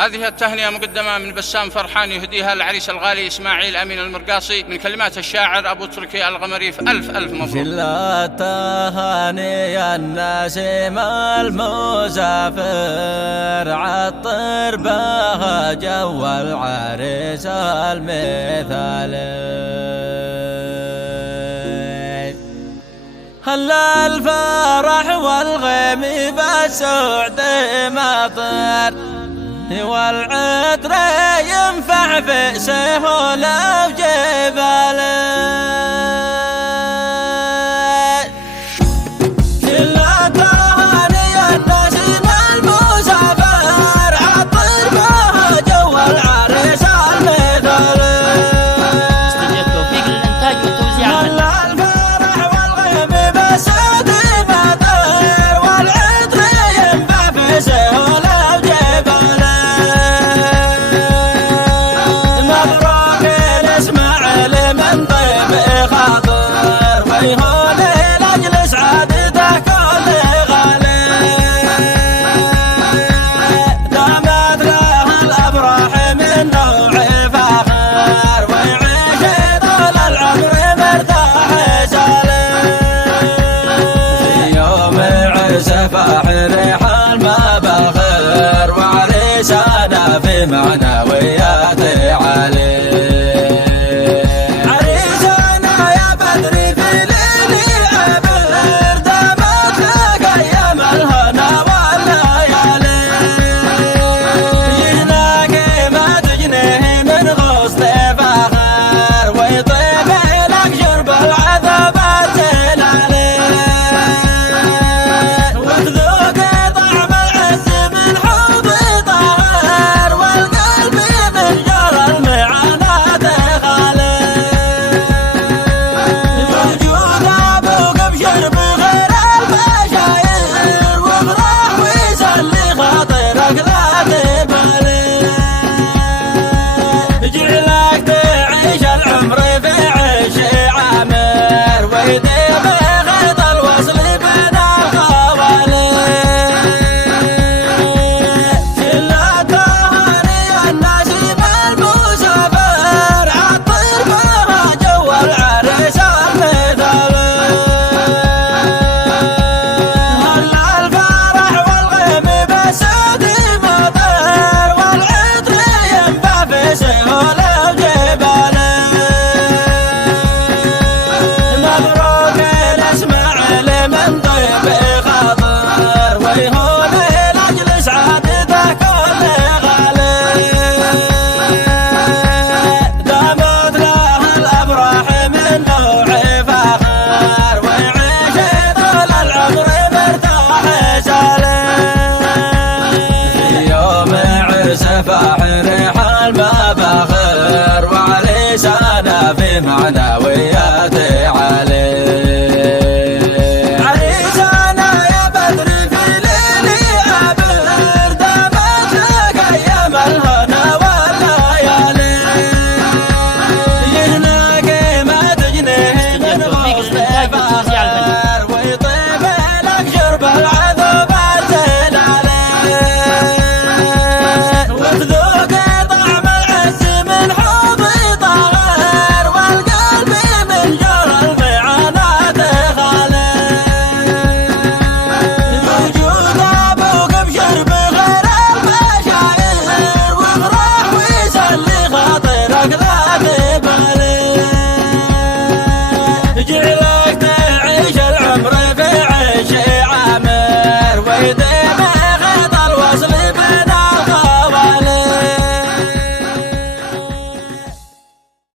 هذه التهنئة مقدمة من بسام فرحان يهديها العريس الغالي إسماعيل أمين المرقاصي من كلمات الشاعر أبو تركي الغمريف. ألف ألف مبروك. كل التهاني النسيم المسافر عطر بها جو العريس المثالي. هل الفرح والغيم بالسعد مطر والعطر ينفع في سهول وجبال. كل التهاني النسيم المسافر عطر بها جو العريس المثالي. استوديو التوفيق للإنتاج والتوزيع. هل الفرح والغيم بالسعد مطر والعطر ينفع في سهول وجبال. مبروك لإسماعيل من طيب خاطر ويهون لأجل سعادته كل غالي. دامت له الأفراح من نوع فاخر ويعيش طول العمر مرتاح سالم. في يوم عرسه فرح المباخر وعريسنا في معنويات عالي. عريسنا يا بدري في ليلي عبر دامت لك أيام الهنا والليالي. جيناك ما تجنيه من غصن فاخر ويطيب لك شرب العذاب التلالي. وتذوق طعم العز من حوض طاهر والقلب من جار المعاناة خالي. موجود أبوك بشرب غير المشاير وافرح ويسلي خاطرك لا تبالي. جعلك تعيش العمر في عيش عامر ويديم خيط الوصل بين الخوالي. كل التهاني النسيم المسافر عطر بها جو العريس المثالي. هل الفرح والغيم بالسعد مطر والعطر ينفع في سهول وجبال. مبروك لإسماعيل من طيب خاطر ويهون لأجل سعادته كل غالي. دامت له الأفراح من نوع فاخر ويعيش طول العمر مرتاح سالم. في يوم عرسه فرح